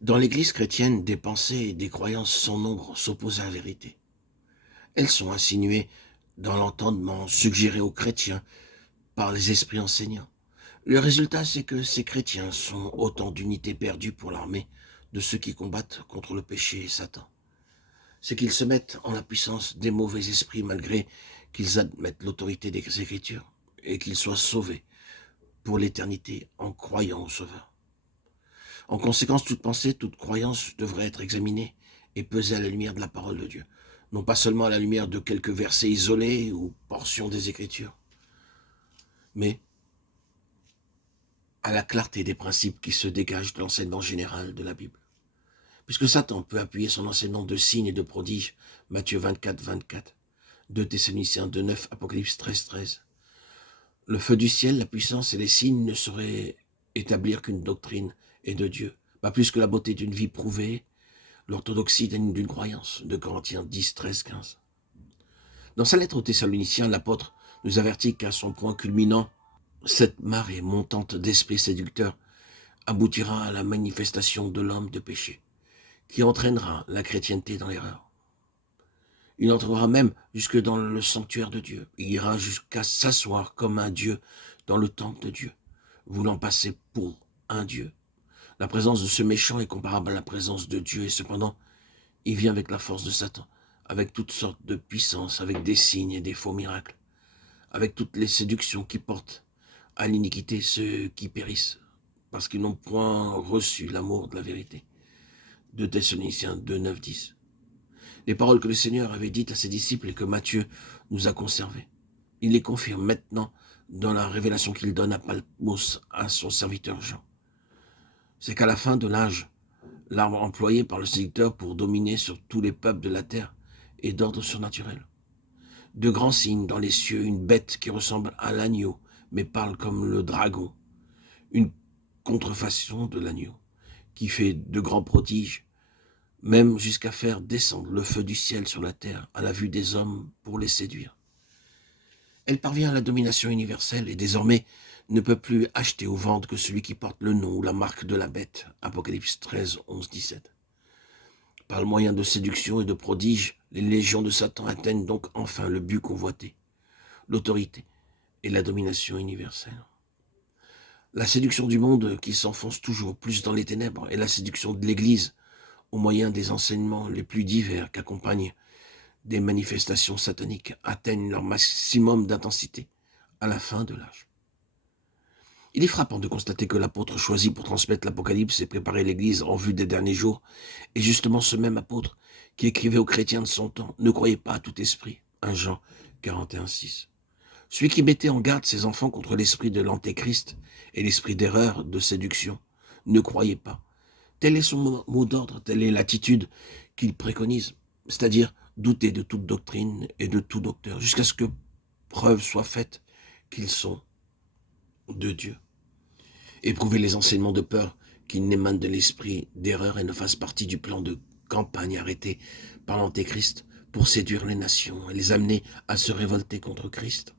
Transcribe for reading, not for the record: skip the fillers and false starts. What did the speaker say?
Dans l'Église chrétienne, des pensées et des croyances sans nombre s'opposent à la vérité. Elles sont insinuées dans l'entendement, suggérées aux chrétiens par les esprits enseignants. Le résultat, c'est que ces chrétiens sont autant d'unités perdues pour l'armée de ceux qui combattent contre le péché et Satan. C'est qu'ils se mettent en la puissance des mauvais esprits malgré qu'ils admettent l'autorité des Écritures et qu'ils soient sauvés pour l'éternité en croyant au Sauveur. En conséquence, toute pensée, toute croyance devrait être examinée et pesée à la lumière de la parole de Dieu, non pas seulement à la lumière de quelques versets isolés ou portions des Écritures, mais à la clarté des principes qui se dégagent de l'enseignement général de la Bible. Puisque Satan peut appuyer son enseignement de signes et de prodiges, Matthieu 24, 24, 2 Thessaloniciens 2, 9, Apocalypse 13, 13. Le feu du ciel, la puissance et les signes ne sauraient établir qu'une doctrine est de Dieu, pas plus que la beauté d'une vie prouvée, l'orthodoxie d'une croyance, de Corinthiens 10, 13, 15. Dans sa lettre aux Thessaloniciens, l'apôtre nous avertit qu'à son point culminant, cette marée montante d'esprits séducteurs aboutira à la manifestation de l'homme de péché, qui entraînera la chrétienté dans l'erreur. Il entrera même jusque dans le sanctuaire de Dieu. Il ira jusqu'à s'asseoir comme un Dieu dans le temple de Dieu, voulant passer pour un Dieu. La présence de ce méchant est comparable à la présence de Dieu, et cependant, il vient avec la force de Satan, avec toutes sortes de puissances, avec des signes et des faux miracles, avec toutes les séductions qui portent à l'iniquité ceux qui périssent, parce qu'ils n'ont point reçu l'amour de la vérité. 2 Thessaloniciens 2, 9, 10. Les paroles que le Seigneur avait dites à ses disciples et que Matthieu nous a conservées. Il les confirme maintenant dans la révélation qu'il donne à Patmos à son serviteur Jean. C'est qu'à la fin de l'âge, l'arme employé par le séducteur pour dominer sur tous les peuples de la terre est d'ordre surnaturel. De grands signes dans les cieux, une bête qui ressemble à l'agneau, mais parle comme le dragon, une contrefaçon de l'agneau, qui fait de grands prodiges, même jusqu'à faire descendre le feu du ciel sur la terre à la vue des hommes pour les séduire. Elle parvient à la domination universelle et désormais ne peut plus acheter ou vendre que celui qui porte le nom ou la marque de la bête. Apocalypse 13, 11, 17. Par le moyen de séduction et de prodiges, les légions de Satan atteignent donc enfin le but convoité, l'autorité et la domination universelle. La séduction du monde qui s'enfonce toujours plus dans les ténèbres et la séduction de l'Église au moyen des enseignements les plus divers qu'accompagnent des manifestations sataniques atteignent leur maximum d'intensité à la fin de l'âge. Il est frappant de constater que l'apôtre choisi pour transmettre l'Apocalypse et préparer l'Église en vue des derniers jours est justement ce même apôtre qui écrivait aux chrétiens de son temps: ne croyez pas à tout esprit. 1 Jean 41, 6. Celui qui mettait en garde ses enfants contre l'esprit de l'antéchrist et l'esprit d'erreur, de séduction. Ne croyez pas. Tel est son mot d'ordre, telle est l'attitude qu'il préconise, c'est-à-dire douter de toute doctrine et de tout docteur, jusqu'à ce que preuve soit faite qu'ils sont de Dieu. Éprouver les enseignements de peur qu'ils n'émanent de l'esprit d'erreur et ne fassent partie du plan de campagne arrêté par l'antéchrist pour séduire les nations et les amener à se révolter contre Christ.